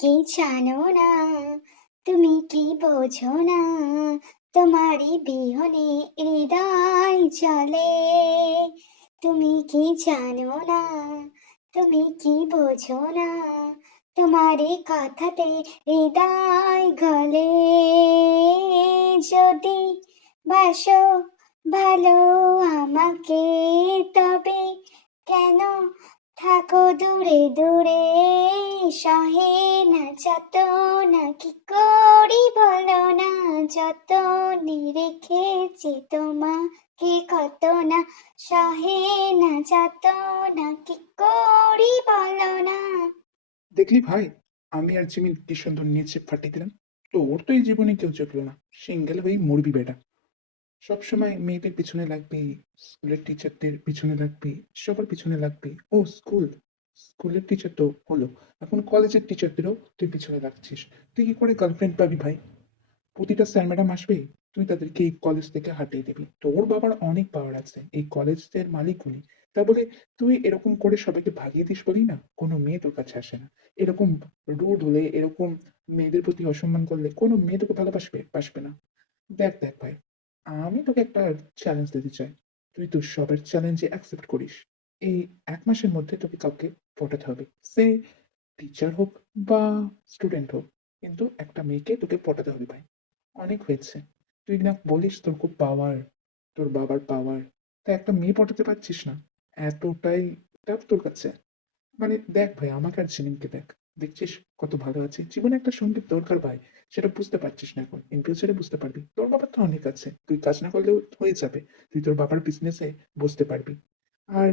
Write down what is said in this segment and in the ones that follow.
কি জানো না, তুমি কি বোঝো না, তোমারই বিহনে হৃদয় চলে। তুমি কি জানো না, তুমি কি বোঝো না, তোমারই কথাতে হৃদয় গলে। যদি বাসো ভালো আমাকে, তবে কেন থাকো দূরে দূরে? সহে না যত, না কি করি বলো না, যতনে রেখেছি তোমাকে কত না। সহে না যত, না কি করি বলো না। দেখলি ভাই, আমি আর জিমিন কি সুন্দর নিচে ফাটিয়ে দিলাম। তো ওর তো এই জীবনে কেউ চুকলো না, সিঙ্গেল হয়েই মরবি বেটা। সবসময় মেয়েদের পিছনে লাগবি, স্কুলের টিচারদের পিছনে লাগবি, সবার পিছনে লাগবি। ও স্কুলের টিচার তো হলো, এখন কলেজের টিচারদেরও তুই পিছনে লাগছিস। তুই কি করে গার্লফ্রেন্ড পাবি ভাই? প্রতিটা স্যার ম্যাডাম আসবে, তুই তাদেরকে এই কলেজ থেকে হাঁটিয়ে দিবি। তোর বাবার অনেক পাওয়ার আছে, এই কলেজের মালিক উনি। তা বলে তুই এরকম করে সবাইকে ভাগিয়ে দিস বলি না, কোনো মেয়ে তোর কাছে আসে না। এরকম রুড হলে, এরকম মেয়েদের প্রতি অসম্মান করলে কোনো মেয়ে তোকে ভালোবাসবে? বাসবে না। দেখ দেখ ভাই, আমি তোকে একটা চ্যালেঞ্জ দিতে চাই। তুই তো সবার চ্যালেঞ্জে অ্যাকসেপ্ট করিস। এই 1 মাসের মধ্যে তোকে কাউকে পটাতে হবে, সে টিচার হোক বা স্টুডেন্ট হোক, কিন্তু একটা মেয়েকে তোকে পটাতে হবে ভাই। অনেক হয়েছে। তুই না বলিস তোর খুব পাওয়ার, তোর বাবার পাওয়ার, তা একটা মেয়ে পটাতে পারছিস না? এতটাই টাফ তোর কাছে? মানে দেখ ভাই, আমাকে আর জিমিনকে দেখ, দেখছিস কত ভালো আছে। জীবনে একটা সঙ্গীত দরকার ভাই, সেটা বুঝতে পারছিস না এখন, ইন ফিউচারে বুঝতে পারবি। তোর বাবার তো অনেক আছে, তুই কাজ না করলেও হয়ে যাবে। তুই তোর বাবার বিজনেসে বসতে পারবি। আর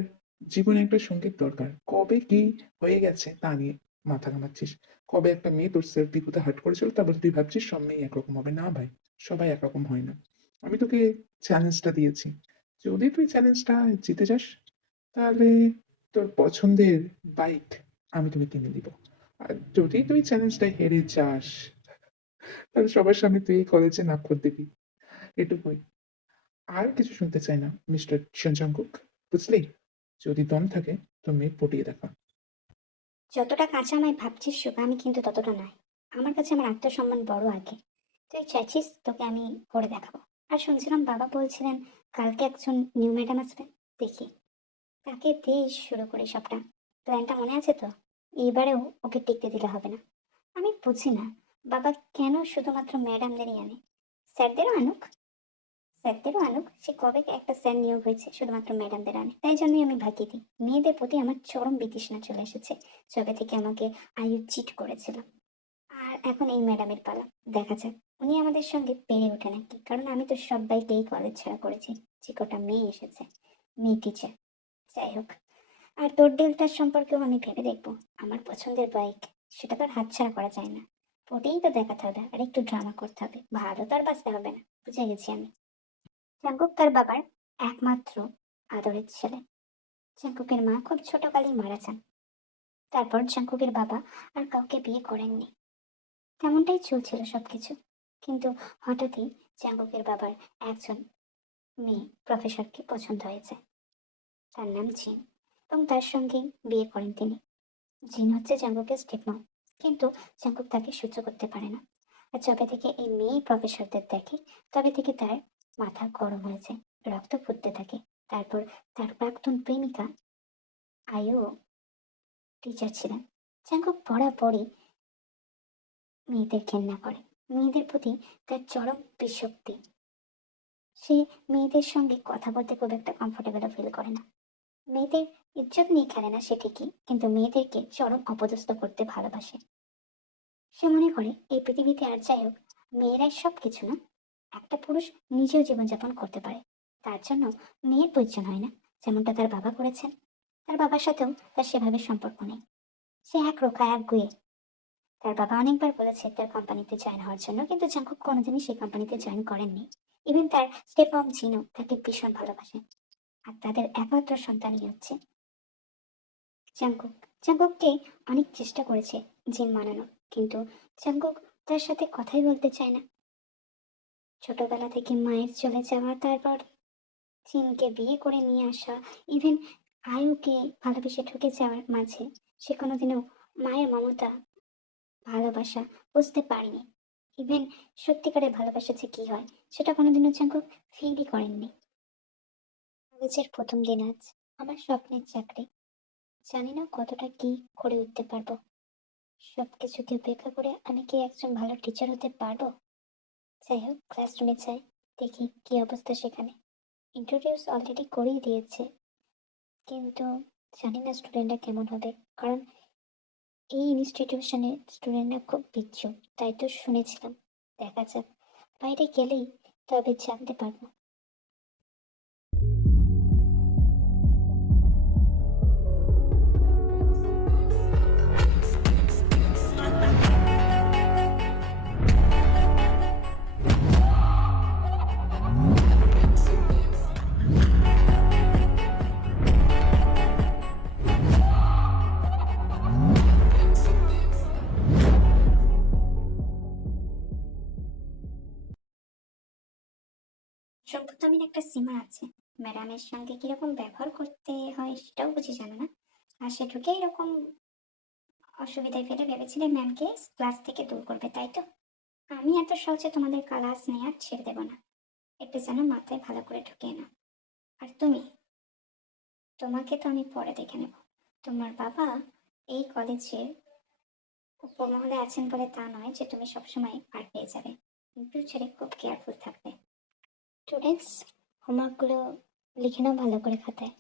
জীবনে একটা সঙ্গীত দরকার, কবে কি হয়ে গেছে তা নিয়ে মাথা ঘামাচ্ছিস। কবে একটা মেয়ে তোর সেলফ ডিপুতে হার্ট করেছিল, তারপর তুই ভাবছিস সব মেয়ে একরকম হবে? না ভাই, সবাই একরকম হয় না। আমি তোকে চ্যালেঞ্জটা দিয়েছি, যদি তুই চ্যালেঞ্জটা জিতে যাস, তাহলে তোর পছন্দের বাইক আমি তোকে কিনে দিব। আর যদি তুই চ্যালেঞ্জটা হেরে যাস, তাহলে সবার সামনে তুই এই কলেজে নাক দিবি। এটুকুই, আর কিছু শুনতে চাই না মিস্টার সঞ্জঙ্কুক, বুঝলি? যদি দম থাকে তো মেয়ে পটিয়ে দেখা। যতটা কাঁচা আমায় ভাবছিস সুখা, আমি কিন্তু ততটা নয়। আমার কাছে আমার আত্মসম্মান বড় আগে। তুই চাইছিস তোকে আমি করে দেখাবো। আর শুনছিলাম বাবা বলছিলেন কালকে একজন নিউ ম্যাডাম আসবে। দেখি তাকে দিয়ে শুরু করি সবটা। প্ল্যানটা মনে আছে তো? এইবারেও ওকে টিকতে দিলে হবে না। আমি বুঝি না বাবা কেন শুধুমাত্র ম্যাডামদেরই আনে। স্যারদেরও আনুক, স্যারদেরও আনুক, সে কবে একটা স্যার নিয়োগ হয়েছে শুধুমাত্র ম্যাডামদের আনে, তাই জন্যই আমি ভাগিয়ে দিই। মেয়েদের প্রতি আমার চরম বিতৃষ্ণা চলে এসেছে যবে থেকে আমাকে আয়ু চিট করেছিল। আর এখন এই ম্যাডামের পালা। দেখা যাক উনি আমাদের সঙ্গে পেরে ওঠে নাকি, কারণ আমি তো সবাইকেই কলেজ ছাড়া করেছি। যে কটা মেয়ে এসেছে, মেয়ে টিচার, যাই হোক। আর তোর ডিলটার সম্পর্কেও আমি ভেবে দেখবো। আমার পছন্দের বাইক, সেটা তো আর হাতছাড়া করা যায় না। ওটাই তো দেখাতে হবে, আর একটু ড্রামা করতে হবে, ভালো তো আর বাঁচতে হবে না। বুঝে গেছি আমি। জাঙ্কুক তার বাবার একমাত্র আদরের ছেলে। জাঙ্কুকের মা খুব ছোটকালেই মারা যান। তারপর জাঙ্কুকের বাবা আর কাউকে বিয়ে করেননি। তেমনটাই চলছিল সবকিছু। কিন্তু হঠাৎই জাঙ্কুকের বাবার একজন মেয়ে প্রফেসরকে পছন্দ হয়েছে। তার নাম জিন, এবং তার সঙ্গেই বিয়ে করেন তিনি। জিন হচ্ছে জাঙ্কুকের স্টেপমম, কিন্তু জাঙ্কুক তাকে সহ্য করতে পারে না। আর যবে থেকে এই মেয়ে প্রফেসরদের দেখে, তবে থেকে তার মাথা গরম হয়েছে, রক্ত ফুটতে থাকে। তারপর তার প্রাক্তন প্রেমিকা আয়ু টিচার ছিলেন। জাঙ্কুক বরাবরই মেয়েদের ঘেন্না করে, মেয়েদের প্রতি তার চরম বিরক্তি। সে মেয়েদের সঙ্গে কথা বলতে খুব একটা কমফোর্টেবল ফিল করে না। মেয়েদের ইজ্জত নিয়ে খেলে না সে ঠিকই, কিন্তু মেয়েদেরকে চরম অপদস্থ করতে ভালোবাসে। সে মনে করে এই পৃথিবীতে আর যাই হোক, মেয়েরাই সব কিছু না। একটা পুরুষ নিজেও জীবনযাপন করতে পারে, তার জন্য মেয়ের প্রয়োজন হয় না, যেমনটা তার বাবা করেছেন। তার বাবার সাথেও তার সেভাবে সম্পর্ক নেই। সে একরোখা একগুঁয়ে। তার বাবা অনেকবার বলেছে তার কোম্পানিতে জয়েন হওয়ার জন্য, কিন্তু জাঙ্কুক কোনোদিনই সেই কোম্পানিতে জয়েন করেননি। ইভেন তার স্টেপ মম জিনও তাকে ভীষণ ভালোবাসে। আর তাদের একমাত্র সন্তানই হচ্ছে জাঙ্কুক। জাঙ্কুককে অনেক চেষ্টা করেছে জিন মানানো, কিন্তু জাঙ্কুক তার সাথে কথাই বলতে চায় না। ছোটবেলা থেকে মায়ের চলে যাওয়া, তারপর জিনকে বিয়ে করে নিয়ে আসা, ইভেন আয়ুকে ভালোবেসে ঠকে যাওয়ার মাঝে সে কোনোদিনও মায়ের মমতা ভালোবাসা বুঝতে পারিনি। ইভেন সত্যিকারের ভালোবাসা যে কি হয় সেটা কোনোদিনও জাঙ্কুক ফিলই করেননি। কলেজের প্রথম দিন আজ, আমার স্বপ্নের চাকরি। জানি না কতটা কি করে উঠতে পারবো। সবকিছুকে উপেক্ষা করে আমি কি একজন ভালো টিচার হতে পারবো? যাই হোক, ক্লাসরুমে যাই, দেখি কি অবস্থা সেখানে। ইন্ট্রোডিউস অলরেডি করেই দিয়েছে, কিন্তু জানি না স্টুডেন্টরা কেমন হবে। কারণ এই ইনস্টিটিউশনে স্টুডেন্টরা খুব বিচ্ছু, তাই তো শুনেছিলাম। দেখা যাক, বাইরে গেলেই তবে জানতে পারবো। সভ্যতামির একটা সীমা আছে। ম্যাডামের সঙ্গে কিরকম ব্যবহার করতে হয় সেটাও বুঝি জানো না। আর সে ঢুকে এরকম অসুবিধায় ফেলে ভেবেছিলে ম্যামকে ক্লাস থেকে দূর করবে, তাই তো? আমি এত সহজে তোমাদের ক্লাস নেওয়া ছেড়ে দেবো না। একটু যেন মাথায় ভালো করে ঢুকিয়ে নাও। আর তুমি, তোমাকে তো আমি পরে দেখে নেব। তোমার বাবা এই কলেজের উপমহলে আছেন বলে তা নয় যে তুমি সবসময় পার পেয়ে যাবে। ফিউচারে খুব কেয়ারফুল থাকবে। স্টুডেন্টস, হোমওয়ার্কগুলো লিখে নাও ভালো করে খাতায়।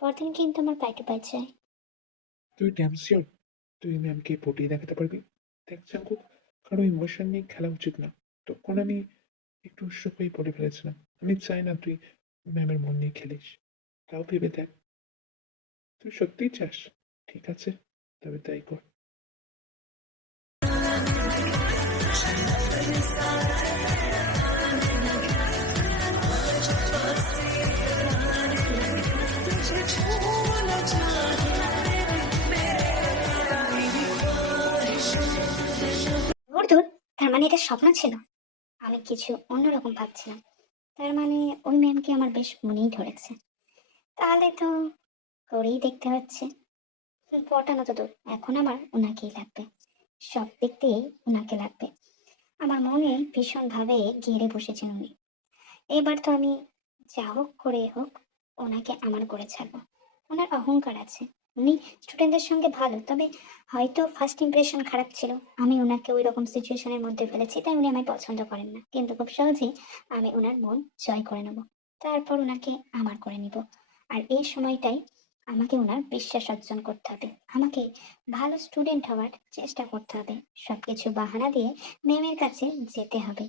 পরদিন কিন্তু আমার বাই টু বাই চাই। তুই ড্যাম শিওর তুই ম্যামকে পটিয়ে দেখাতে পারবি? দেখ জাঙ্কুক, কারো ইমোশন নিয়ে খেলা উচিত না। তখন আমি একটু উৎসুক হয়ে পড়ে ফেলেছিলাম। আমি চাই না তুই ম্যামের মন নিয়ে খেলিস। তাও ভেবে দেখ, তুই সত্যিই চাস? ঠিক আছে, তবে তাই কর। দূর দূর, তার মানে এটা স্বপ্ন ছিল? আমি কিছু অন্যরকম ভাবছিলাম। তার মানে ওই ম্যামকে আমার বেশ মনেই ধরেছে। তাহলে তো করেই দেখতে হচ্ছে। পটানো তো দূর, এখন আমার ওনাকেই লাগবে। সব দিক দিয়েই ওনাকে লাগবে। আমার মনে ভীষণভাবে ঘিরে বসেছেন উনি। এবার তো আমি যা হোক করে হোক ওনাকে আমার করে ছাড়বো। ওনার অহংকার আছে। উনি স্টুডেন্টদের সঙ্গে ভালো, তবে হয়তো ফার্স্ট ইমপ্রেশন খারাপ ছিল। আমি ওনাকে ওই রকম সিচুয়েশনের মধ্যে ফেলেছি, তাই উনি আমায় পছন্দ করেন না। কিন্তু খুব সহজেই আমি ওনার মন জয় করে নেব। তারপর ওনাকে আমার করে নিব। আর এই সময়টাই আমাকে ওনার বিশ্বাস অর্জন করতে হবে। আমাকে ভালো স্টুডেন্ট হওয়ার চেষ্টা করতে হবে। সবকিছু বাহানা দিয়ে ম্যামের কাছে যেতে হবে।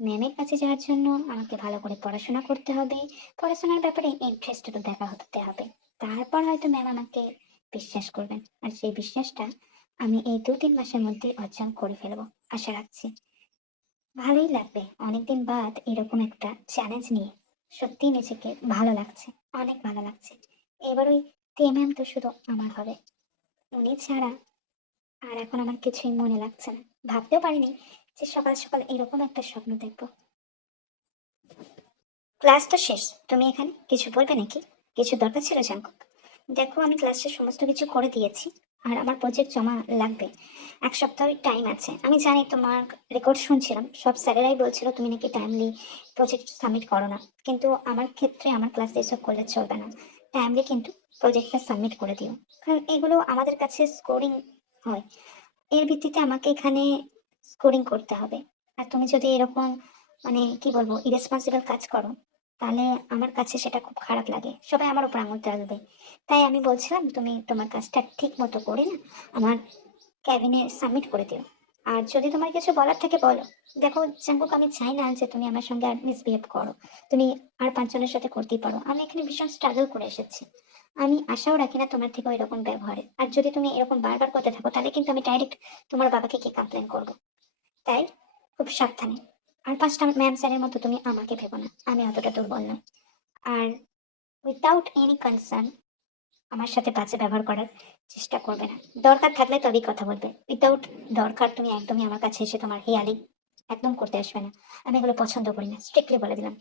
ম্যামের কাছে যাওয়ার জন্য আমাকে ভালো করে পড়াশোনা করতে হবে। পড়াশোনার ব্যাপারে ইন্টারেস্টেড দেখা হতে হবে। তারপর হয়তো ম্যাম আমাকে বিশ্বাস করবেন। আর সেই বিশ্বাসটা আমি এই 2-3 মাসের মধ্যে অর্জন করে ফেলবো, আশা রাখছি। ভালোই লাগবে অনেকদিন বাদ এরকম একটা চ্যালেঞ্জ নিয়ে। সত্যি নিজেকে ভালো লাগছে, অনেক ভালো লাগছে। এবার ওই তে ম্যাম তো শুধু আমার হবে। উনি ছাড়া আর এখন আমার কিছুই মনে লাগছে না। ভাবতেও পারিনি যে সকাল সকাল এরকম একটা স্বপ্ন দেখবো। ক্লাস তো শেষ, তুমি এখানে কিছু বলবে নাকি? কিছু দরকার ছিল জাঙ্কুক? দেখো, আমি ক্লাসের সমস্ত কিছু করে দিয়েছি। আর আমার প্রজেক্ট জমা লাগবে। 1 সপ্তাহের টাইম আছে। আমি জানি, তোমার রেকর্ড শুনছিলাম, সব স্যারেরাই বলছিল তুমি নাকি টাইমলি প্রজেক্ট সাবমিট করো না। কিন্তু আমার ক্ষেত্রে আমার ক্লাসে এসব করলে চলবে না। টাইমলি কিন্তু প্রজেক্টটা সাবমিট করে দিও। কারণ এগুলো আমাদের কাছে স্কোরিং হয়। এর ভিত্তিতে আমাকে এখানে স্কোরিং করতে হবে। আর তুমি যদি এরকম মানে কি বলবো ইরেসপন্সিবল কাজ করো, তাহলে আমার কাছে সেটা খুব খারাপ লাগে। সবাই আমার উপর আঙুল তুলবে। তাই আমি বলছিলাম তুমি তোমার কাজটা ঠিক মতো করে না আমার ক্যাবিনে সাবমিট করে দিও। আর যদি তোমার কিছু বলার থাকে বলো। দেখো জাঙ্কুক, আমি চাই না যে তুমি আমার সঙ্গে আর মিসবিহেভ করো। তুমি আর 5 জনের সাথে করতেই পারো। আমি এখানে ভীষণ স্ট্রাগল করে এসেছি। আমি আশাও রাখি না তোমার থেকে এরকম ব্যবহারে। আর যদি তুমি এরকম বারবার করতে থাকো, তাহলে কিন্তু আমি ডাইরেক্ট তোমার বাবাকে কি কমপ্লেন করবো। তাই খুব সাবধানে। আর 5টা ম্যাম স্যারের মতো তুমি আমাকে ভেবো না, আমি অতটা দুর্বল নই। আর উইথাউট এনি কনসার্ন আমার সাথে বাজে ব্যবহার করার চেষ্টা করবে না। দরকার থাকলে তবেই কথা বলবে। উইথাউট দরকার তুমি একদমই আমার কাছে এসে তোমার হেয়ালি একদম করতে আসবে না। আমি এগুলো পছন্দ করি না, স্ট্রিক্টলি বলে দিলাম।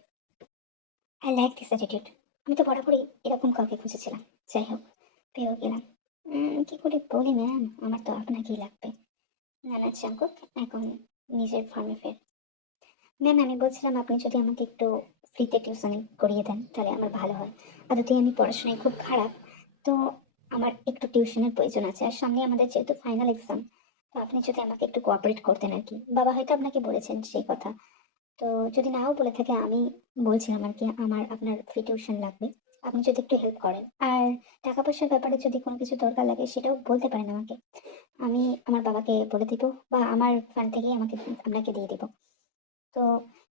I like this attitude. আমি তো বরাবরই এরকম কাউকে খুঁজেছিলাম। যাই হোক, পেয়েও গেলাম। কি করে বলি ম্যাম, আমার তো আপনাকেই লাগবে। নানা জাঙ্কুক এখন নিজের ফর্মে ফের। ম্যাম, আমি বলছিলাম আপনি যদি আমাকে একটু ফ্রিতে টিউশন করিয়ে দেন তাহলে আমার ভালো হয়। আদতেই আমি পড়াশোনায় খুব খারাপ। তো আমার একটু টিউশনের প্রয়োজন আছে। আর সামনে আমাদের যেহেতু ফাইনাল এক্সাম, তো আপনি যদি আমাকে একটু কোঅপারেট করতেন আর কি। বাবা হয়তো আপনাকে বলেছেন সেই কথা। তো যদি নাও বলে থাকে, আমি বলছিলাম আর কি আমার আপনার ফ্রি টিউশন লাগবে। আপনি যদি একটু হেল্প করেন। আর টাকা পয়সার ব্যাপারে যদি কোনো কিছু দরকার লাগে সেটাও বলতে পারেন আমাকে। আমি আমার বাবাকে বলে দিব বা আমার ফান্ড থেকেই আপনাকে দিয়ে দিব। তো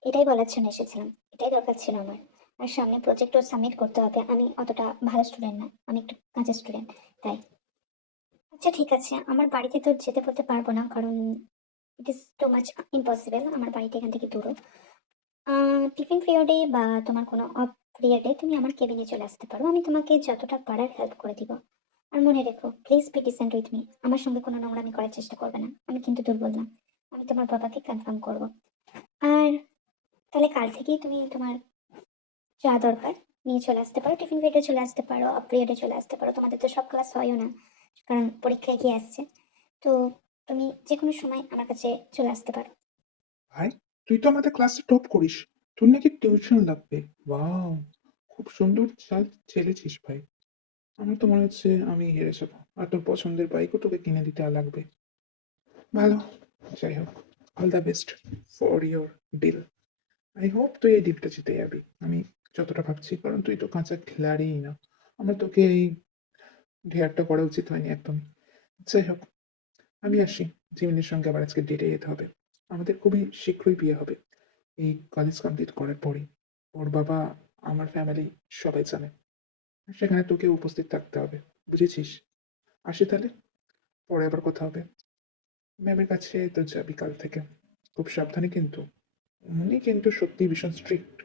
এটাই বলার জন্য এসেছিলাম। এটাই দরকার ছিল আমার। আর সামনে প্রজেক্টও সাবমিট করতে হবে। আমি অতটা ভালো স্টুডেন্ট না। আমি একটু কাঁচা স্টুডেন্ট। তাই। আচ্ছা ঠিক আছে। আমার বাড়িতে তো যেতে বলতে পারবো না। কারণ it is too much impossible. আমার বাড়িটা এখান থেকে দূর। টিফিন পিরিয়ডে বা তোমার কোনো অফ পিরিয়ডে তুমি আমার কেবিনে চলে আসতে পারো। আমি তোমাকে যতটা পারার হেল্প করে দিব। আর মনে রেখো, please be decent with me. আমার সঙ্গে কোনো নোংরামি করার চেষ্টা করবে না। আমি কিন্তু দুর্বল না। আমি তোমার বাবাকে কনফার্ম করব। আর তাহলে কাল থেকেই তুমি তোমার যা দরকার নিয়ে চলে আসতে পারো। টিফিন পিরিয়ডে চলে আসতে পারো, অফ পিরিয়ডে চলে আসতে পারো। তোমাদের তো সব ক্লাস হয়ও না, কারণ পরীক্ষা এগিয়ে আসছে। তো তুমি যে কোনো সময় আমার কাছে চলে আসতে পারো। ভাই, তুই তো আমাদের ক্লাসে টপ করিস, তোর নাকি টিউশন লাগবে? ওয়াও, খুব সুন্দর চাল চেলেছিস ভাই। আমার তো মনে হচ্ছে আমি হেরে যাবো, আর তোর পছন্দের বাইকও তোকে কিনে দিতে লাগবে। ভালো, যাই হোক, all the best for your deal. I hope তুই এই ডিলটা জিতে যাবি। আমি যতটা ভাবছি, কারণ তুই তো কাঁচা খেলাড়িই না। আমার তোকে এই ঢেয়ারটা করা উচিত হয়নি একদম। যাই হোক, আমি আসি। জিমিনের সঙ্গে আবার আজকে ডেটে যেতে হবে। আমাদের খুবই শীঘ্রই বিয়ে হবে, এই কলেজ কমপ্লিট করার পরেই। ওর বাবা, আমার ফ্যামিলি সবাই জানে। সেখানে তোকে উপস্থিত থাকতে হবে, বুঝেছিস? আসি তাহলে, পরে আবার কথা হবে। ম্যামের কাছে তো যাবি কাল থেকে, খুব সাবধানে কিন্তু। উনি কিন্তু সত্যি ভীষণ স্ট্রিক্ট।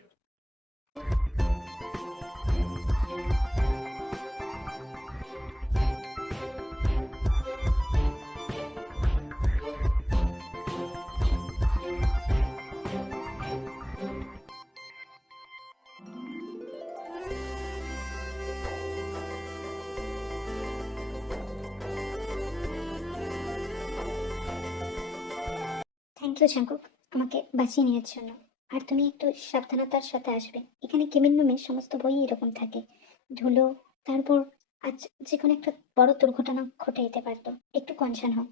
থ্যাংক ইউ জাঙ্কুক, আমাকে বাঁচিয়ে নেওয়ার জন্য। আর তুমি একটু সাবধানতার সাথে আসবে। এখানে কেবিন রুমে সমস্ত বই এরকম থাকে। ধুলো, তারপর আজ যে কোনো একটা বড় দুর্ঘটনা ঘটে যেতে পারতো। একটু কনসার্ন হও।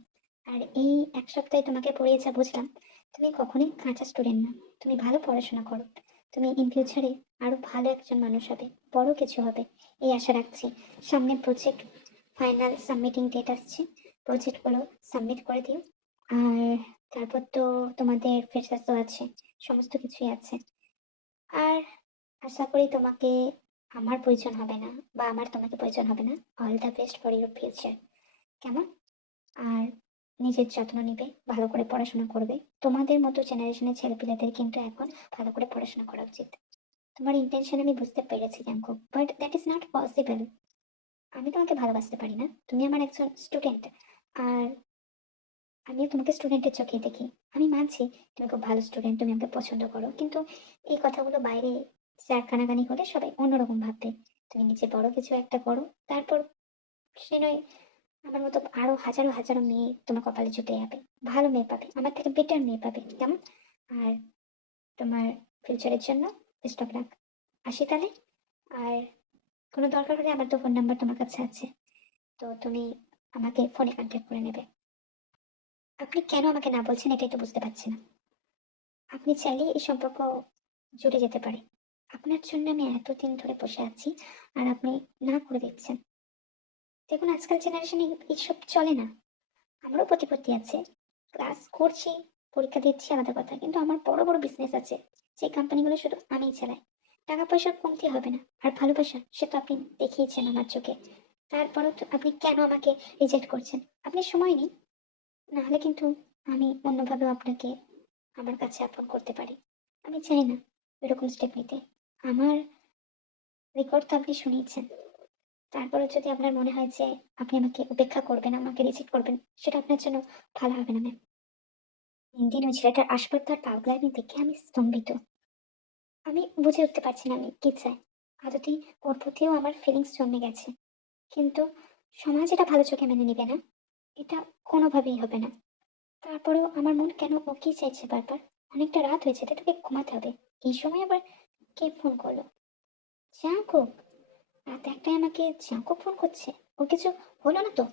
আর এই এক সপ্তাহে তোমাকে পড়িয়ে যা বুঝলাম, তুমি কখনোই কাঁচা স্টুডেন্ট না। তুমি ভালো পড়াশোনা করো। তুমি ইন ফিউচারে আরো ভালো একজন মানুষ হবে, বড় কিছু হবে, এই আশা রাখছি। সামনে প্রজেক্ট ফাইনাল সাবমিটিং ডেট আসছে। প্রজেক্টগুলো সাবমিট করে দিও। আর তারপর তো তোমাদের ফ্রেশার্সও আছে, সমস্ত কিছুই আছে। আর আশা করি তোমাকে আমার প্রয়োজন হবে না, বা আমার তোমাকে প্রয়োজন হবে না। All the best for your future. কেমন? আর নিজের যত্ন নিবে, ভালো করে পড়াশোনা করবে। তোমাদের মতো জেনারেশনের ছেলেপিলেদের কিন্তু এখন ভালো করে পড়াশোনা করা উচিত। তোমার ইন্টেনশন আমি বুঝতে পেরেছি Janku, but that is not possible. আমি তোমাকে ভালোবাসতে পারি না, তুমি আমার একজন স্টুডেন্ট। আর আমিও তোমাকে স্টুডেন্টের চোখে দেখি। আমি মানছি তুমি খুব ভালো স্টুডেন্ট, তুমি আমাকে পছন্দ করো, কিন্তু এই কথাগুলো বাইরে চার কানাকানি হলে সবাই অন্যরকম ভাববে। তুমি নিজে বড় কিছু একটা করো, তারপর সে নয় আমার মতো আরো হাজারো হাজারো মেয়ে তোমার কপালে জুটে যাবে। ভালো মেয়ে পাবে, আমার থেকে বেটার মেয়ে পাবে, কেমন? আর তোমার ফিউচারের জন্য বেস্ট অফ লাক। আসি তাহলে। আর কোনো দরকার হলে আমার তো ফোন নাম্বার তোমার কাছে আছে। তো তুমি আমাকে ফোনে কন্ট্যাক্ট করে নেবে। আপনি কেন আমাকে না বলছেন এটাই তো বুঝতে পারছি না। আপনি চাইলে এই সম্পর্ক জুড়ে যেতে পারে। আপনার জন্য আমি এতদিন ধরে বসে আছি, আর আপনি না করে দিচ্ছেন। দেখুন, আজকাল জেনারেশনে এইসব চলে না। আমারও প্রতিপত্তি আছে, ক্লাস করছি, পরীক্ষা দিচ্ছি আলাদা কথা, কিন্তু আমার বড় বড় বিজনেস আছে, যে কোম্পানিগুলো শুধু আমিই চালাই। টাকা পয়সার কমতি হবে না। আর ভালোবাসা, সে তো আপনি দেখিয়েছেন আমার চোখে। তারপরেও তো আপনি কেন আমাকে রিজেক্ট করছেন? আপনি সময় নিন, নাহলে কিন্তু আমি অন্যভাবেও আপনাকে আমার কাছে আপন করতে পারি। আমি চাই না এরকম স্টেপ নিতে। আমার রেকর্ড তো আপনি শুনিয়েছেন। তারপরে যদি আপনার মনে হয় যে আপনি আমাকে উপেক্ষা করবেন, আমাকে রিজেক্ট করবেন, সেটা আপনার জন্য ভালো হবে না ম্যাম। দিন দিন ওই ছেলেটার আসপর্দার পাগলামি দেখে আমি স্তম্ভিত। আমি বুঝে উঠতে পারছি না আমি কি চাই। আদতেই ওর প্রতিও আমার ফিলিংস জন্মে গেছে, কিন্তু সমাজ এটা ভালো চোখে মেনে নিবে না। এটা কোনোভাবেই হবে না। তারপরেও আমার মন কেন ওকেই চাইছে বারবার। অনেকটা রাত হয়েছে, তাই তোকে ঘুমাতে হবে। এই সময় আবার কে ফোন করলো? জাঙ্কুক! রাত একটায় আমাকে জাঙ্কুক ফোন করছে? ওর কিছু হলো না তো?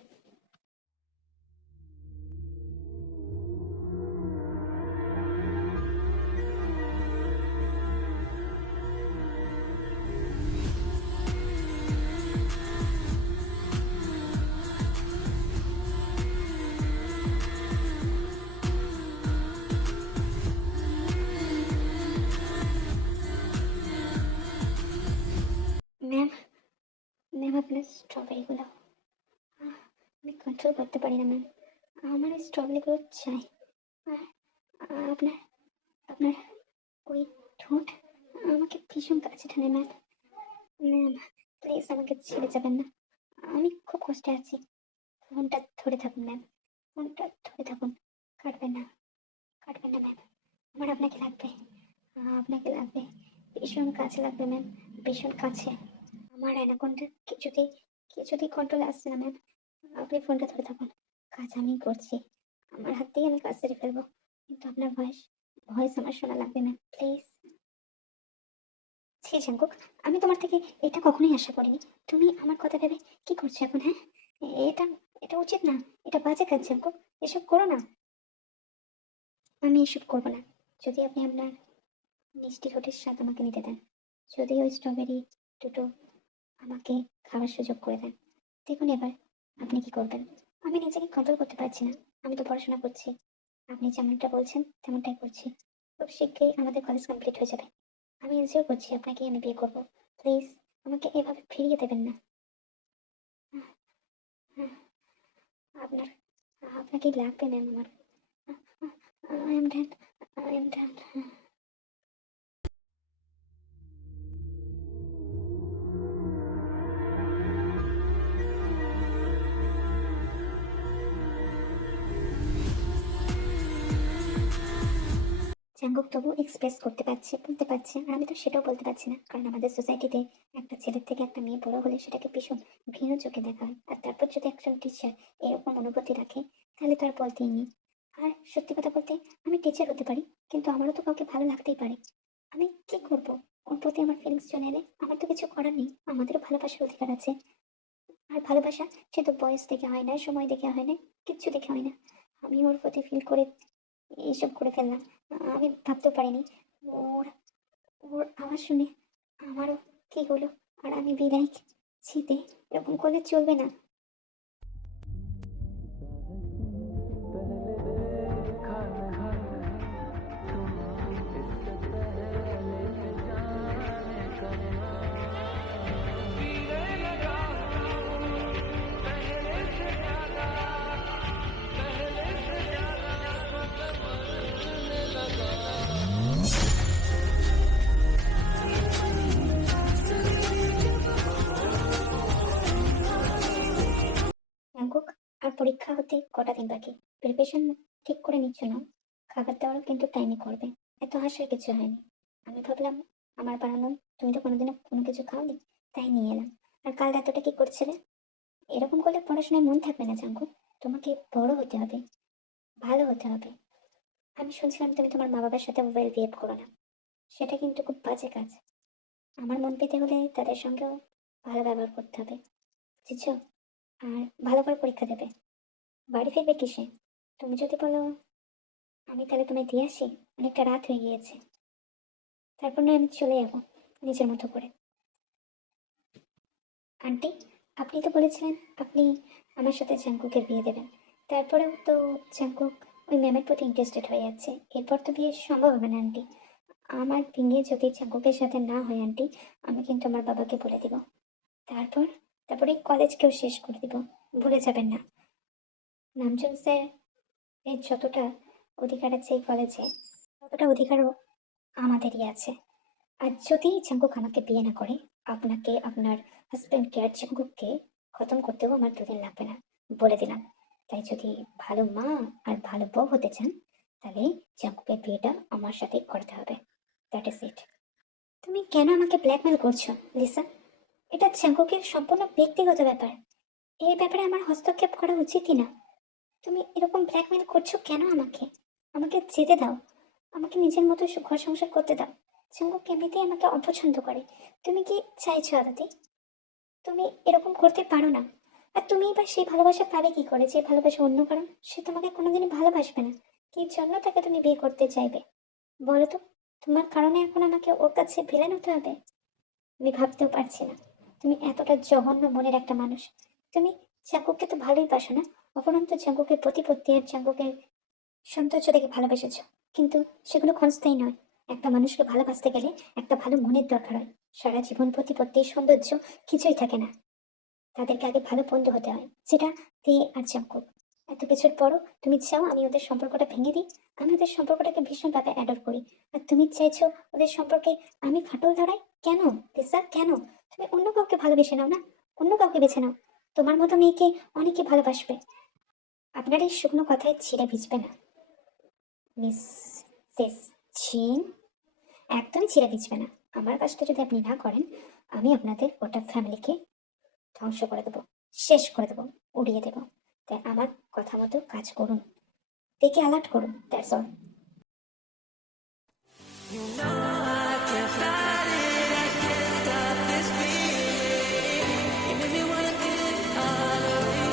ম্যাম, ম্যাম আপনার স্ট্রবেরিগুলো আমি কন্ট্রোল করতে পারি না ম্যাম। আমার এই স্ট্রবেরিগুলো চাই। আর আপনার আপনার ওই ঠোঁট আমাকে ভীষণ কাছে টানে ম্যাম। ম্যাম, প্লিজ আমাকে ছেড়ে যাবেন না। আমি খুব কষ্টে আছি। ফোনটা ধরে থাকুন ম্যাম। ফোনটা ধরে থাকুন। কাটবেন না, কাটবেন না ম্যাম। আমার আপনাকে লাগবে। আপনাকে লাগবে। ভীষণ কাছে লাগবে ম্যাম, ভীষণ কাছে। আমার অ্যানাকোন্ডা কিছুতেই কন্ট্রোলে আসছে না ম্যাম। আপনি ফোনটা ধরে থাকুন। কাজ আমিই করছি। আমার হাত দিয়ে আমি কাজ সেরে ফেলবো। কিন্তু আপনার ভয়েস ভয়েস আমার শোনা লাগবে ম্যাম, প্লিজ। ছি জাঙ্কুক, আমি তোমার থেকে এটা কখনোই আশা করিনি। তুমি আমার কথা ভেবে কি করছো এখন, হ্যাঁ? এটা এটা উচিত না। এটা বাজে কাজ জাঙ্কুক। এসব করো না। আমি এসব করবো না। যদি আপনি আপনার মিষ্টি ঠোঁটের স্বাদ আমাকে নিতে দেন, যদি ওই স্ট্রবেরি দুটো আমাকে খাওয়ার সুযোগ করে দেন, দেখুন এবার আপনি কি করবেন। আমি নিজেকে কন্ট্রোল করতে পারছি না। আমি তো পড়াশোনা করছি। আপনি যেমনটা বলছেন তেমনটাই করছি। খুব শীঘ্রই আমাদের কলেজ কমপ্লিট হয়ে যাবে। আমি এনজয় করছি, আপনাকে আমি বিয়ে করবো। প্লিজ আমাকে এভাবে ফিরিয়ে দেবেন না। আহ, আহ, আপনার আপনাকে লাগবে ম্যাম আমার। I am done, I am done. Jungkook তবু এক্সপ্রেস করতে পারছে, বলতে পারছে, আর আমি তো সেটাও বলতে পারছি না, কারণ আমাদের সোসাইটিতে একটা ছেলের থেকে একটা মেয়ে বড় হলে সেটাকে ভীষণ ঘৃণ চোখে দেখা হয়। আর তারপর যদি একজন টিচার এরকম অনুভূতি রাখে, তাহলে তো আর বলতেই নেই। আর সত্যি কথা বলতে, আমি টিচার হতে পারি, কিন্তু আমারও তো কাউকে ভালো লাগতেই পারে। আমি কি করব? ওর প্রতি আমার ফিলিংস চলে এলে আমার তো কিছু করার নেই। আমাদেরও ভালোবাসার অধিকার আছে। আর ভালোবাসা সে তো বয়স দেখে হয় না, সময় দেখে হয় না, কিচ্ছু দেখে হয় না। আমি ওর প্রতি ফিল করে এইসব করে ফেললাম। আমি ভাবতেও পারিনি ওর ওর আওয়াজ শুনে আমারও কি হলো। আর আমি বিদায় ছিতে এরকম করলে চলবে না। জাঙ্কুক, আর পরীক্ষা হতে কটা দিন বাকি। প্রিপারেশন ঠিক করে নিচ্ছ না? খাবার দাবার কিন্তু টাইমে করবে। এত হাসার কিছু হয়নি। আমি ভাবলাম আমার বানানো তুমি তো কোনোদিনও কোনো কিছু খাওনি, তাই নিয়ে এলাম। আর কাল রাতেটা কি করছিলে? এরকম করলে পড়াশোনায় মন থাকবে না জাঙ্কুক। তোমাকে বড় হতে হবে, ভালো হতে হবে। আমি শুনছিলাম তুমি তোমার মা বাবার সাথে ওয়েল বিহেভ করো না। সেটা কিন্তু খুব বাজে কাজ। আমার মন পেতে হলে তাদের সঙ্গেও ভালো ব্যবহার করতে হবে, বুঝেছো? আর ভালো করে পরীক্ষা দেবে। বাড়ি ফিরবে কিসে? তুমি যদি বলো আমি তাহলে তোমায় দিয়ে আসি, অনেকটা রাত হয়ে গিয়েছে। তারপর নয় আমি চলে যাবো নিজের মতো করে। আন্টি, আপনি তো বলেছিলেন আপনি আমার সাথে জাঙ্কুকের বিয়ে দেবেন। তারপরেও তো জাঙ্কুক ওই ম্যামের প্রতি ইন্টারেস্টেড হয়ে যাচ্ছে। এরপর তো বিয়ে সম্ভব হবে না আন্টি। আমার বিয়ে যদি জাঙ্কুকের সাথে না হয় আন্টি, আমি কিন্তু আমার বাবাকে বলে দিব। তারপর তারপরে কলেজকেও শেষ করে দিব। ভুলে যাবেন না, নামজুম স্যার এর যতটা অধিকার আছে এই কলেজে, ততটা অধিকারও আমাদেরই আছে। আর যদি জাঙ্কুক আমাকে বিয়ে না করে, আপনাকে আপনার হাজব্যান্ডকে আর জাঙ্কুককে খতম করতেও আমার 2 দিন লাগবে না, বলে দিলাম। তাই যদি ভালো মা আর ভালো বউ হতে চান, তাহলে জাঙ্কুকের বিয়েটা আমার সাথেই করতে হবে। That is it. তুমি কেন আমাকে ব্ল্যাকমেল করছো লিসা? এটা জাঙ্কুকের সম্পূর্ণ ব্যক্তিগত ব্যাপার। এই ব্যাপারে আমার হস্তক্ষেপ করা উচিতই না। তুমি এরকম ব্ল্যাকমেল করছো কেন আমাকে? আমাকে যেতে দাও। আমাকে নিজের মতো ঘর সংসার করতে দাও। জাঙ্কুক এমনিতেই আমাকে অপছন্দ করে। তুমি কি চাইছো আদতে? তুমি এরকম করতে পারো না। আর তুমি বা সেই ভালোবাসা পাবে কি করে যে ভালোবাসা অন্য কারণ? সে তোমাকে কোনোদিনই ভালোবাসবে না। কি জন্য তাকে তুমি বিয়ে করতে চাইবে বলো তো? তোমার কারণে এখন আমাকে ওর কাছে ভিলেন হতে হবে? আমি ভাবতেও পারছি না তুমি এতটা জঘন্য মনের একটা মানুষ। তুমি জাঙ্কুককে তো ভালোই বাসো না? অপরন্ত জাঙ্কুকের প্রতিপত্তি আর জাঙ্কুকের সৌন্দর্য দেখে ভালোবেসেছো, কিন্তু সেগুলো ক্ষণস্থায়ী নয়। একটা মানুষকে ভালোবাসতে গেলে একটা ভালো মনের দরকার হয়। সারা জীবন প্রতিপত্তি সৌন্দর্য কিছুই থাকে না। তাদেরকে আগে ভালো বন্ধু হতে হয়, যেটা দিয়ে আর জাঙ্কুক। এত কিছুর পরও তুমি চাও আমি ওদের সম্পর্কটা ভেঙে দিই? আমি ওদের সম্পর্কটাকে ভীষণভাবে অ্যাডর করি। আর তুমি চাইছো ওদের সম্পর্কে আমি ফাটল ধরাই? কেন লিসা, কেন? তুমি অন্য কাউকে ভালোবেসে নাও না, অন্য কাউকে বেছে নাও। তোমার মতো মেয়েকে অনেকে ভালোবাসবে। আপনার এই শুকনো কথায় ছিঁড়ে ভিজবে না মিস সেস ছিন, একদমই ছিঁড়ে ভিজবে না। আমার কাজটা যদি আপনি না করেন, আমি আপনাদের গোটা ফ্যামিলিকে ধ্বংস করে দেবো, শেষ করে দেবো, উড়িয়ে দেবো। তাই আমার কথা মতো কাজ করুন, দেখে অ্যালার্ট করুন, that's all. You know I can't fight it, I can't stop this feeling. You make me wanna get all away.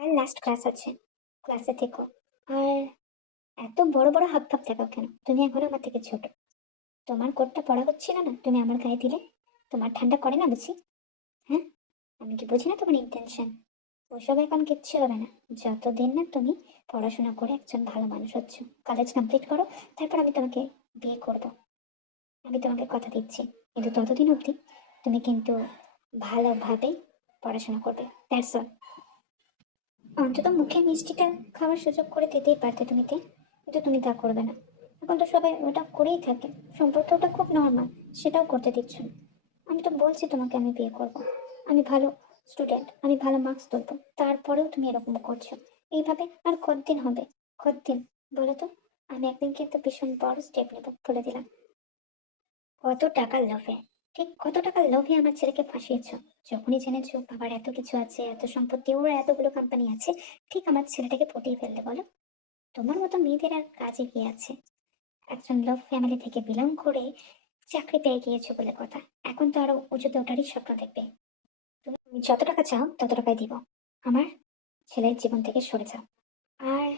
R last class আছে, ক্লাসে থেকো। আর এত বড় বড় হাব ভাব দেখাও কেন? তুমি এখন আমার থেকে ছোট। তোমার কোটটা পড়া হচ্ছিল না, তুমি আমার গায়ে দিলে। তোমার ঠান্ডা করে না বুঝি? হ্যাঁ, আমি কি বুঝি না তোমার ইন্টেনশন? ওসব এখন কিচ্ছু হবে না। যতদিন না তুমি পড়াশোনা করে একজন ভালো মানুষ হচ্ছ, কলেজ কমপ্লিট করো, তারপর আমি তোমাকে বিয়ে করব। আমি তোমাকে কথা দিচ্ছি। কিন্তু ততদিন অবধি তুমি কিন্তু ভালোভাবে পড়াশোনা করবে, দ্যাটস অল। অন্তত মুখে মিষ্টিটা খাওয়ার সুযোগ করে দিতেই পারতে তুমি তে, কিন্তু তুমি তা করবে না। এখন তো সবাই ওটা করেই থাকে, সম্পর্কে ওটা খুব নর্মাল, সেটাও করতে দিচ্ছ না। আমি তো বলছি তোমাকে আমি বিয়ে করব। আমি ভালো স্টুডেন্ট, আমি ভালো মার্কস তুলবো, তারপরেও তুমি এরকম করছো। এইভাবে আর কতদিন হবে? কতদিন বলো তো? আমি একদিন কিন্তু ভীষণ বড় স্টেপ নেবো বলে দিলাম। কত টাকার লোভে, ঠিক কত টাকার লোভে আমার ছেলেকে ফাঁসিয়েছো? যখনই জেনেছো বাবার এত কিছু আছে, এত সম্পত্তি, ওর এতগুলো কোম্পানি আছে, ঠিক আমার ছেলেটাকে পটিয়ে ফেললে বলো? তোমার মতো মেয়েদের আর কাজে কি আছে? একজন লোভ ফ্যামিলি থেকে বিলং করে চাকরি পেয়ে গিয়েছো বলে কথা, এখন তো আরো উঁচুতে ওঠারই স্বপ্ন দেখবে। তুমি যত টাকা চাও তত টাকাই দিব। আমার ছেলের জীবন থেকে সরে যাও। আর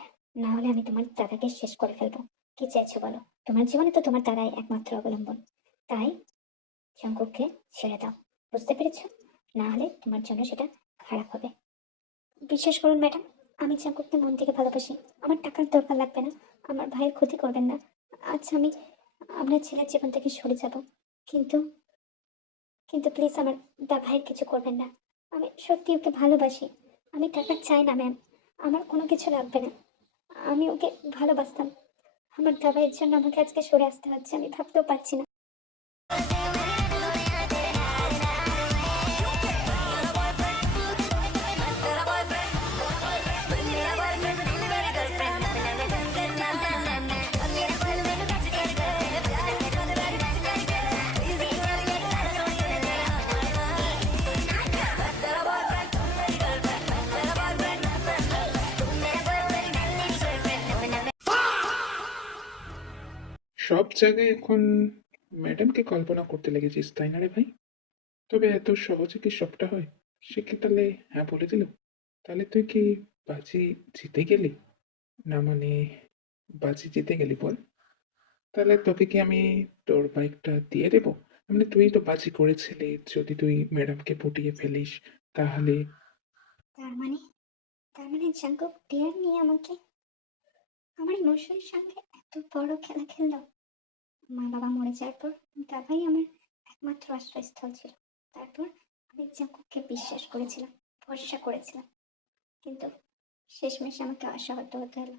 না হলে আমি তোমার দাদাকে শেষ করে ফেলবো। কি চাইছো বলো? তোমার জীবনে তো তোমার দাদাই একমাত্র অবলম্বন। তাই জঙ্কুককে ছেড়ে দাও, বুঝতে পেরেছো? না হলে তোমার জন্য সেটা খারাপ হবে। বিশ্বাস করুন ম্যাডাম, আমি জঙ্কুককে মন থেকে ভালোবাসি। আমার টাকার দরকার লাগবে না, আমার ভাইয়ের ক্ষতি করবেন না। আচ্ছা, আমি আপনার ছেলের জীবন থেকে সরে যাব, কিন্তু কিন্তু প্লিজ আমার ভাইয়ের কিছু করবেন না। আমি সত্যি ওকে ভালোবাসি। আমি টাকা চাই না ম্যাম, আমার কোনো কিছু লাগবে না। আমি ওকে ভালোবাসতাম। আমার ভাইয়ের জন্য আমাকে আজকে সরে আসতে হচ্ছে, আমি ভাবতেও পারছি না। সব জায়গায় এখন ম্যাডামকে কল্পনা করতে লেগেছিস, তাই না রে ভাই? তবে এত সহজে কি সবটা হয়? সে কি তাহলে হ্যাঁ বলে দিল? তাহলে তুই কি বাজি জিতে গেলি? না মানে বাজি জিতে গেলি বল? তাহলে তোকে কি আমি তোর বাইকটা দিয়ে দেবো? মানে তুই তো বাজি করেছিলি, যদি তুই ম্যাডামকে পটিয়ে ফেলিস তাহলে। তার মানে তার মানে জাঙ্কুক ডিয়ার নিয়ে আমাকে আমার ইমোশনের সঙ্গে এত বড় খেলা খেললো। মা বাবা মরে যাওয়ার পর দাদাই আমার একমাত্র আশ্রয়স্থল ছিল। তারপর আমি জাঙ্কুককে বিশ্বাস করেছিলাম, ভরসা করেছিলাম, কিন্তু শেষমেশ আমাকে আশাহত হতে হলো।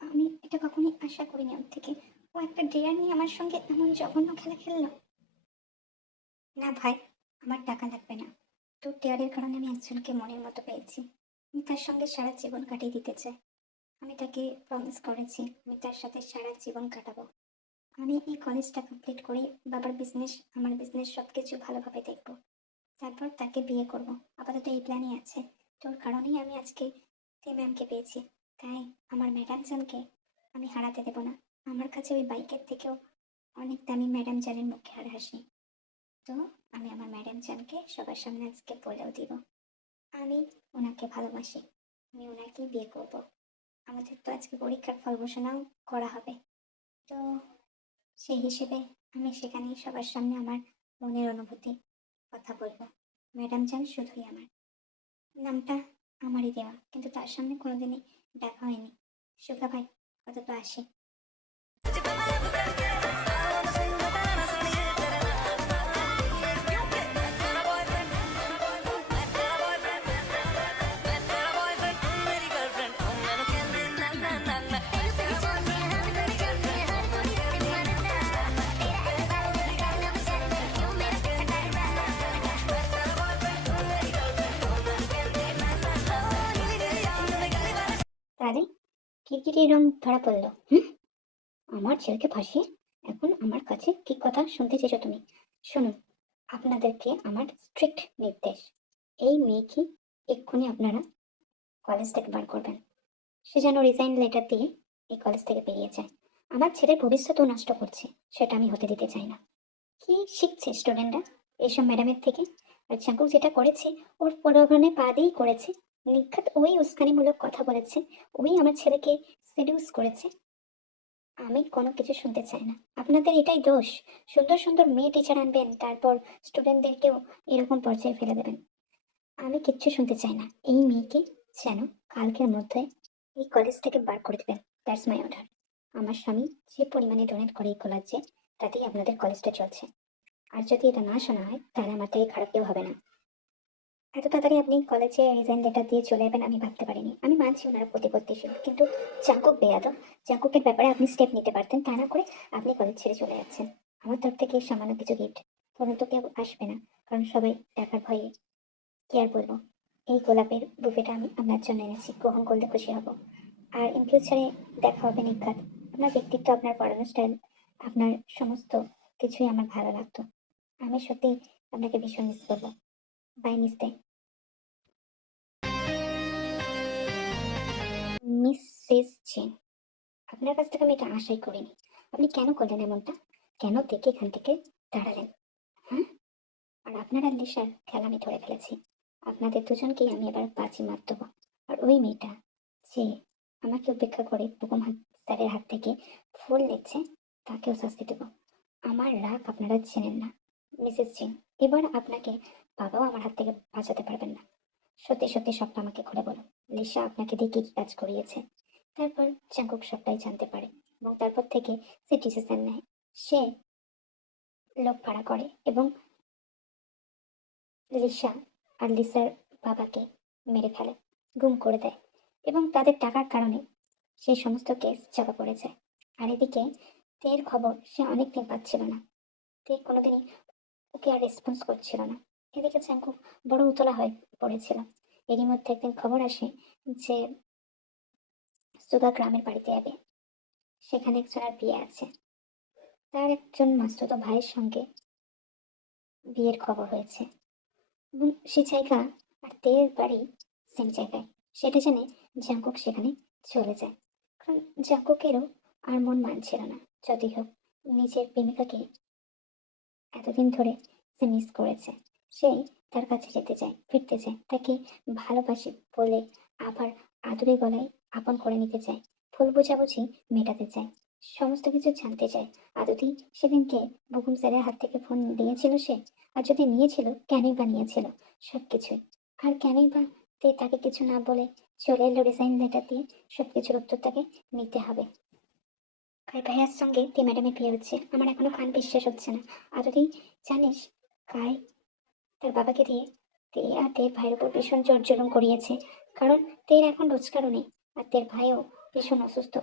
আমি এটা কখনোই আশা করিনি ওর থেকে। ও একটা ডেয়ার নিয়ে আমার সঙ্গে এমন জঘন্য খেলা খেললো। না ভাই, আমার টাকা লাগবে না। তোর ডেয়ারের কারণে আমি একজনকে মনের মতো পেয়েছি। আমি তার সঙ্গে সারা জীবন কাটিয়ে দিতে চাই। আমি তাকে প্রমিস করেছি আমি তার সাথে সারা জীবন কাটাবো। আমি এই কলেজটা কমপ্লিট করি, বাবার বিজনেস, আমার বিজনেস সবকিছু ভালোভাবে দেখবো। তারপর তাকে বিয়ে করব। আপাতত এই প্ল্যানই আছে। তোর কারণেই আমি আজকে সেই ম্যামকে পেয়েছি। তাই আমার ম্যাডাম জানকে আমি হারাতে দেব না। আমার কাছে ওই বাইকের থেকেও অনেক দামি ম্যাডাম জানের মুখে আর হাসি। তো আমি আমার ম্যাডাম জানকে সবার সামনে আজকে বলেও দিব, আমি ওনাকে ভালোবাসি, আমি ওনাকেই বিয়ে করব। আমাদের তো আজকে পরীক্ষার ফল ঘোষণাও করা হবে। তো সেই হিসেবে আমি সেখানেই সবার সামনে আমার মনের অনুভূতি কথা বলবো। ম্যাডাম জান শুধুই আমার। নামটা আমারই দেওয়া, কিন্তু তার সামনে কোনোদিনই দেখা হয়নি। সুগা ভাই, কত তো আসে। তাহলে কিরকিরি রং ধরা পড়লো। আমার ছেলেকে ফাঁসিয়ে এখন আমার কাছে কি কথা শুনতে চেয়েছো তুমি? শুনুন, আপনাদেরকে আমার স্ট্রিক্ট নির্দেশ, এই মেয়েকে এক্ষুনি আপনারা কলেজ থেকে বার করবেন। সে যেন রিজাইন লেটার দিয়ে এই কলেজ থেকে বেরিয়ে যায়। আমার ছেলের ভবিষ্যৎও নষ্ট করছে, সেটা আমি হতে দিতে চাই না। কি শিখছে স্টুডেন্টরা এইসব ম্যাডামের থেকে? আর চাঙ্কুক যেটা করেছে, ওর প্রলোভনে পা দিয়েই করেছে। নিখাত ওই উস্কানিমূলক কথা বলেছে, ওই আমার ছেলেকে সেডিউস করেছে। আমি কোনো কিছু শুনতে চাই না। আপনাদের এটাই দোষ। সুন্দর সুন্দর মেয়ে টিচার আনবেন, তারপর স্টুডেন্টদেরকেও এরকম পর্যায়ে ফেলে দেবেন। আমি কিচ্ছু শুনতে চাই না। এই মেয়েকে যেন কালকের মধ্যে এই কলেজ থেকে বার করে দেবেন। That's my order. আমার স্বামী যে পরিমাণে ডোনেট করে এই কলেজে, তাতেই আপনাদের কলেজটা চলছে। আর যদি এটা না শোনা হয়, তাহলে আমার থেকে খারাপ কেউ হবে না। এত তাড়াতাড়ি আপনি কলেজে রিজাইন লেটার দিয়ে চলে যাবেন আমি ভাবতে পারিনি। আমি মানছি ওনারা প্রতিপত্তিশীল, কিন্তু চাঙ্কুক বেয়াদব। চাঙ্কুকের ব্যাপারে আপনি স্টেপ নিতে পারতেন, তা না করে আপনি কলেজ ছেড়ে চলে যাচ্ছেন। আমার তরফ থেকে সামান্য কিছু গিফট, কোনো তো কেউ আসবে না, কারণ সবাই টাকার ভয়ে। কি আর বলবো, এই গোলাপের বুফেটা আমি আপনার জন্য এনেছি, গ্রহণ করলে খুশি হব। আর ইন ফিউচারে দেখা হবে নিখাত। আপনার ব্যক্তিত্ব, আপনার পড়ানোর স্টাইল, আপনার সমস্ত কিছুই আমার ভালো লাগতো। আমি সত্যি আপনাকে ভীষণ মিস করবো। বাই মিস দে। মিসেস চেন, আপনার কাছ থেকে আমি এটা আশাই করিনি। আপনি কেন করলেন এমনটা? কেন দেখে এখান থেকে দাঁড়ালেন? হ্যাঁ, আর আপনার আর লিসার খেলা আমি ধরে ফেলেছি। আপনাদের দুজনকেই আমি এবার বাজি মার দেবো। আর ওই মেয়েটা যে আমাকে উপেক্ষা করে বুকুম স্যারের হাত থেকে ফুল নিচ্ছে, তাকেও শাস্তি দেবো। আমার রাগ আপনারা চেনেন না মিসেস চেন। এবার আপনাকে বাবাও আমার হাত থেকে বাঁচাতে পারবেন না। সত্যি সত্যি সবটা আমাকে খুলে বলুন। লিসা আপনাকে দিয়ে কি কি কাজ করিয়েছে? তারপর চাঙ্কুক সবটাই জানতে পারে, এবং তারপর থেকে সে ডিসিশন নেয়। সে লোক ভাড়া করে এবং লিসা আর লিসার বাবাকে মেরে ফেলে, গুম করে দেয়, এবং তাদের টাকার কারণে সেই সমস্ত কেস চাপা পড়ে যায়। আর এদিকে তের খবর সে অনেকদিন পাচ্ছিল না। তে কোনোদিনই ওকে আর রেসপন্স করছিল না। এদিকে চাঙ্কু বড় উতলা হয়ে পড়েছিল। এরই মধ্যে একদিন খবর আসে যে সুগা গ্রামের বাড়িতে যাবে, সেখানে একজনের বিয়ে আছে। তার একজন মাস্তুতো ভাইয়ের সঙ্গে বিয়ের খবর হয়েছে, এবং সে জায়গা আর তের বাড়ি সেম জায়গায়। সেটা জেনে জাঙ্কুক সেখানে চলে যায়, কারণ জাঙ্কুকেরও আর মন মানছিল না। যতই হোক, নিজের প্রেমিকাকে এতদিন ধরে সে মিস করেছে। সে তার কাছে যেতে চায়, ফিরতে চায়, তাকে ভালোবাসি বলে আবার আদুরে গলায় আপন করে নিতে চায়, ভুল বোঝাবুঝি মেটাতে চায়, সমস্ত কিছু জানতে চায়। আদুতি সেদিনকে বুকুম স্যারের হাত থেকে ফোন নিয়েছিল সে? আর যদি নিয়েছিল, কেনই বা নিয়েছিল? সবকিছুই। আর কেনই বা তাকে কিছু না বলে চলে এলো রিজাইন লেটার দিয়ে? সবকিছুর উত্তর তাকে নিতে হবে। কাল ভাইয়ার সঙ্গে তে ম্যাডামের বিয়ে হচ্ছে, আমার এখনো কান বিশ্বাস হচ্ছে না। আর যদি জানিস, কাই তার বাবাকে দিয়ে তে আর তের ভাইয়ের উপর ভীষণ জোর জুলুম করিয়েছে, কারণ তের এখন রোজগারও নেই আর তের ভাইও ভীষণ অসুস্থ।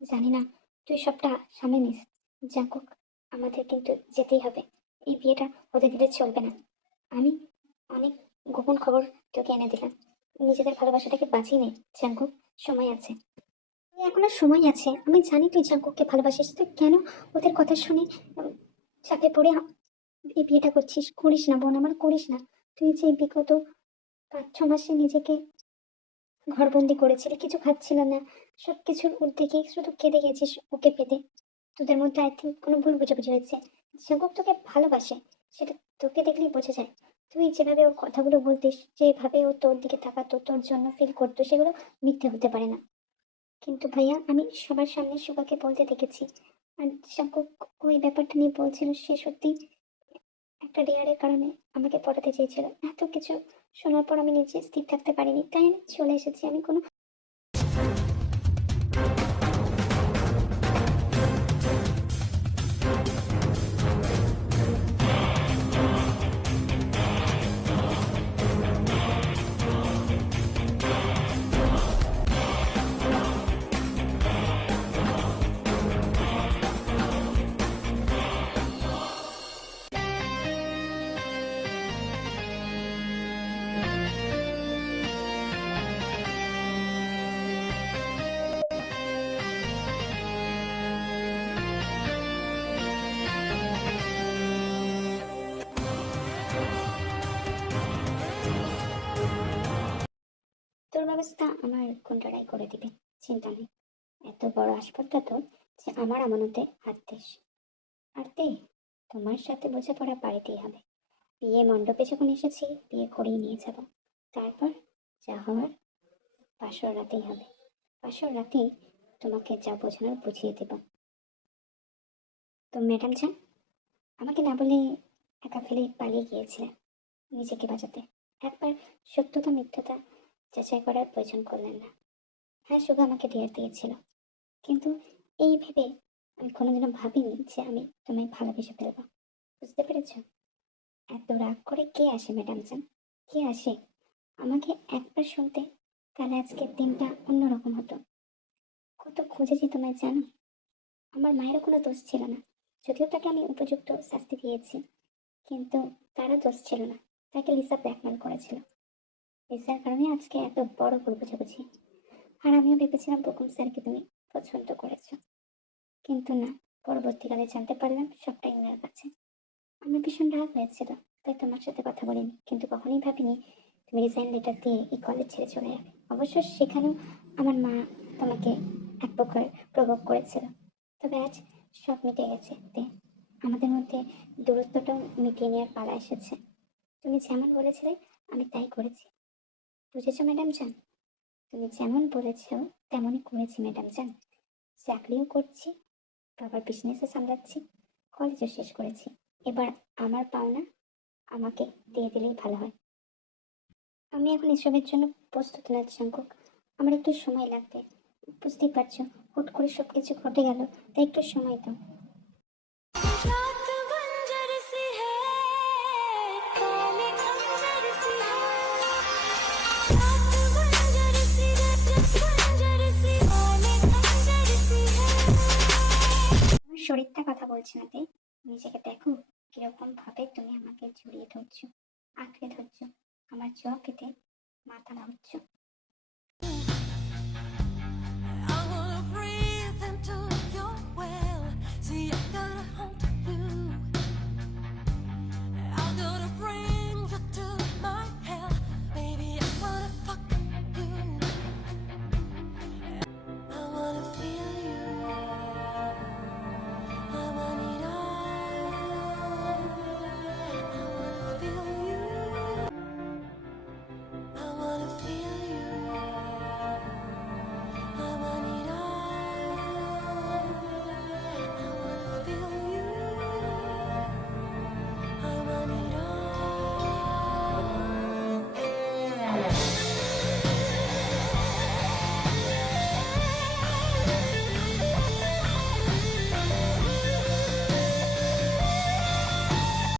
জানি না, তুই সবটা সামনে নিস। যাকুক, আমাদের কিন্তু যেতেই হবে, এই বিয়েটা হতে দিলে চলবে না। আমি অনেক গোপন খবর তোকে এনে দিলাম, নিজেদের ভালোবাসাটাকে বাঁচিয়ে নে জাঙ্কুক, সময় আছে। তুই এখনো সময় আছে, আমি জানি তুই জাঙ্কুককে ভালোবাসিস, তুই কেন ওদের কথা শুনে চাপে পড়ে এই বিয়েটা করছিস? করিস না বোন, আমার করিস না। তুই যে বিগত 5-6 মাসে নিজেকে ঘরবন্দি করেছিলি, কিছু খাচ্ছিল না, সবকিছুর উদ্যোগে শুধু কেঁদে গেছিস ওকে পেতে। তোদের মধ্যে আই থিঙ্ক কোনো ভুল বোঝাবুঝি হয়েছে। জাঙ্কুক তোকে ভালোবাসে, সেটা তোকে দেখলেই বোঝা যায়। তুই যেভাবে ওর কথাগুলো বলতিস, যেভাবে ও তোর দিকে তাকাতো, তোর জন্য ফিল করতো, সেগুলো মিথ্যে হতে পারে না। কিন্তু ভাইয়া, আমি সবার সামনে সুগাকে বলতে দেখেছি, আর জাঙ্কুক ওই ব্যাপারটা নিয়ে বলছিল সে সত্যি একটা ডেয়ারের কারণে আমাকে পটাতে চেয়েছিল। এত কিছু শোনার পর আমি নিজে স্থির থাকতে পারিনি, তাই আমি চলে এসেছি। আমি কোনো তোর ব্যবস্থা আমার গুন্ডারাই করে দিবে, চিন্তা নেই। এত বড় হাসপাতাল তো, যে আমার আমানতে হাত দিস। আর দে, তোমার সাথে বোঝাপড়া বাড়িতেই হবে। বিয়ে মণ্ডপে যখন এসেছি, বিয়ে করেই নিয়ে যাব। তারপর যা হওয়ার বাসর রাতেই হবে। বাসর রাতেই তোমাকে যা বোঝানোর বুঝিয়ে দেব। তো ম্যাডাম যান, আমাকে না বলে একা ফেলে পালিয়ে গিয়েছিলেন নিজেকে বাঁচাতে। একবার সত্যতা মিথ্যতা যাচাই করার প্রয়োজন করলেন না। হ্যাঁ, শুধু আমাকে ডেয়ার দিয়েছিল, কিন্তু এই ভেবে আমি কোনোদিনও ভাবিনি যে আমি তোমায় ভালোবেসে ফেলবো। বুঝতে পেরেছ? এত রাগ করে কে আসে ম্যাডাম যান, কে আসে? আমাকে একবার শুনতে, তাহলে আজকের দিনটা অন্যরকম হতো। কত খুঁজেছি তোমায় জানো? আমার মায়েরও কোনো দোষ ছিল না, যদিও তাকে আমি উপযুক্ত শাস্তি দিয়েছি, কিন্তু তারও দোষ ছিল না। তাকে লিসা ব্ল্যাকমেল করেছিল। লিসার কারণে আজকে এত বড় ভুল বোঝাবুঝি। আর আমিও ভেবেছিলাম বকুম স্যারকে তুমি পছন্দ করেছো, কিন্তু না, পরবর্তীকালে জানতে পারলাম সবটাই ওনার কাছে। আমার ভীষণ রাগ হয়েছিল, তাই তোমার সাথে কথা বলিনি, কিন্তু কখনোই ভাবিনি তুমি রিজাইন লেটার দিয়ে এই কলেজ ছেড়ে চলে যাবে। অবশ্য সেখানেও আমার মা তোমাকে এক প্রকার প্রভোগ করেছিল, তবে আজ সব মিটে গেছে। আমাদের মধ্যে দূরত্বটাও মিটিয়ে নেওয়ার পালা এসেছে। তুমি যেমন বলেছিলে আমি তাই করেছি। বুঝেছো ম্যাডাম জান? তুমি যেমন বলেছো তেমনই করেছি ম্যাডাম জান। চাকরিও করছি, বাবার বিজনেসও সামলাচ্ছি, কলেজও শেষ করেছি। এবার আমার পাওনা আমাকে দিয়ে দিলেই ভালো হয়। আমি এখন এসবের জন্য প্রস্তুত না জাঙ্কুক, আমার একটু সময় লাগবে। বুঝতেই পারছো, হুট করে সবকিছু ঘটে গেল, তাই একটু সময় দাও। रात बंजर सी है, काले खंजर सी है। रात बंजर सी है, बंजर सी, काले खंजर सी है। আমার শরীরটা কথা বলছে না তে, নিজেকে দেখো কিরকম ভাবে তুমি আমাকে জড়িয়ে ধরছো, আঁকড়ে ধরছো, আমার জব পেতে মাথা ধরছো।